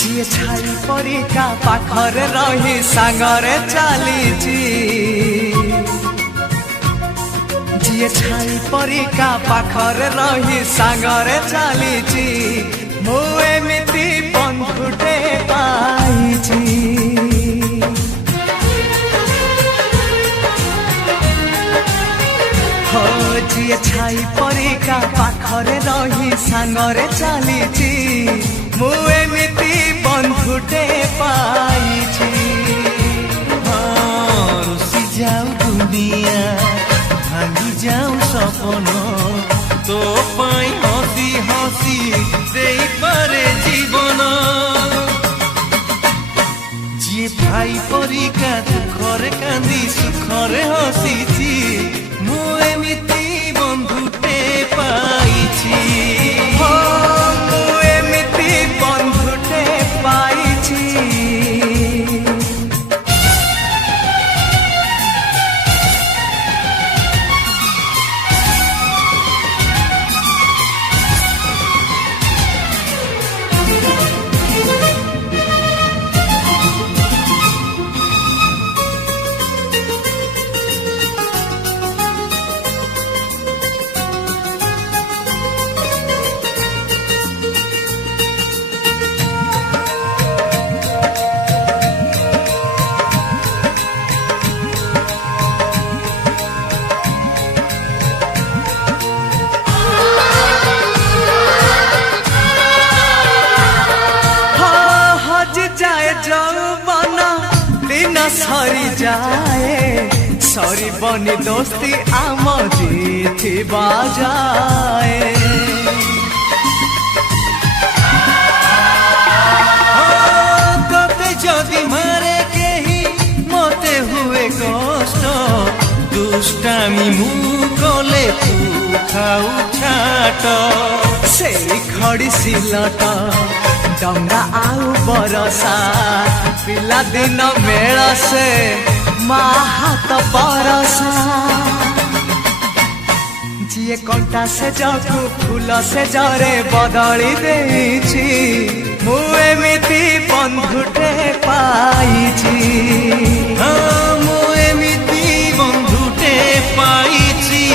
जी छाई परिका पाखरे रही सांगरे चलीची जी छाई परिका पाखरे रही सांगरे चलीची मु एमिति बंधुटे पाइची हो जी छाई परिका पाखरे रही सांगरे चलीची मु एमिति बंधुटे पाइची रुसी जाऊ दुनिया भांगी जाऊ सपन तो पाई हसी हसी देई पारे जीवन जी भाई परिका दुखरे कांदी सुखरे हसीची मु एमिति बंधुटे पाइची सरी जाए सरी बनी दोस्ती आम जीथी बाजाए तोते जदि मारे केही मते हुए कष्ट दुष्टामी मु कले तू खाऊ छाट से खड़ी सिलट डंगा आउ बरसा पिला दिन मेल से माँ हाथ बरसा जी कंटा से जगू फूल से जरे बदली देछि मु एमिति बंधुटे पाइछि मु एमिति बंधुटे पाइछि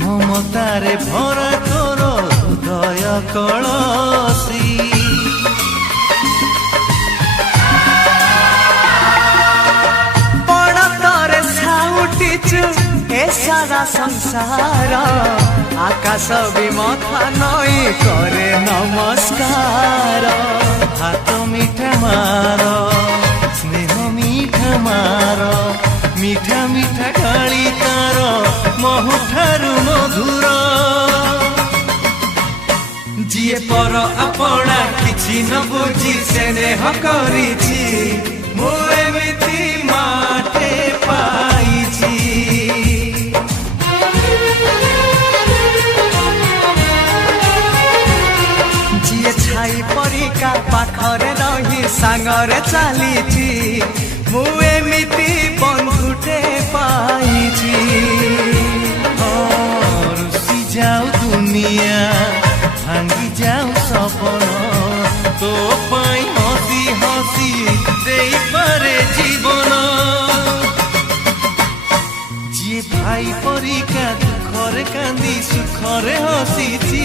ममतारे भरा तोर हृदय कलसी बड़ तोरे साउटिचु ए सारा संसार आकाश भी मथा नई करे नमस्कार हाथ मीठा मार स्नेह मीठा मार मीठा मीठा गाली तार महुठारु मधुर जीए पर अपना किछि न बुझी स्नेह करिछि मु एमिति माटे पाइछि जीए छाई परिका पाखरे रही सांगरे चलीछि मु एमिति बंधुटे पाइछि। ସୁଖରେ ହସିଛି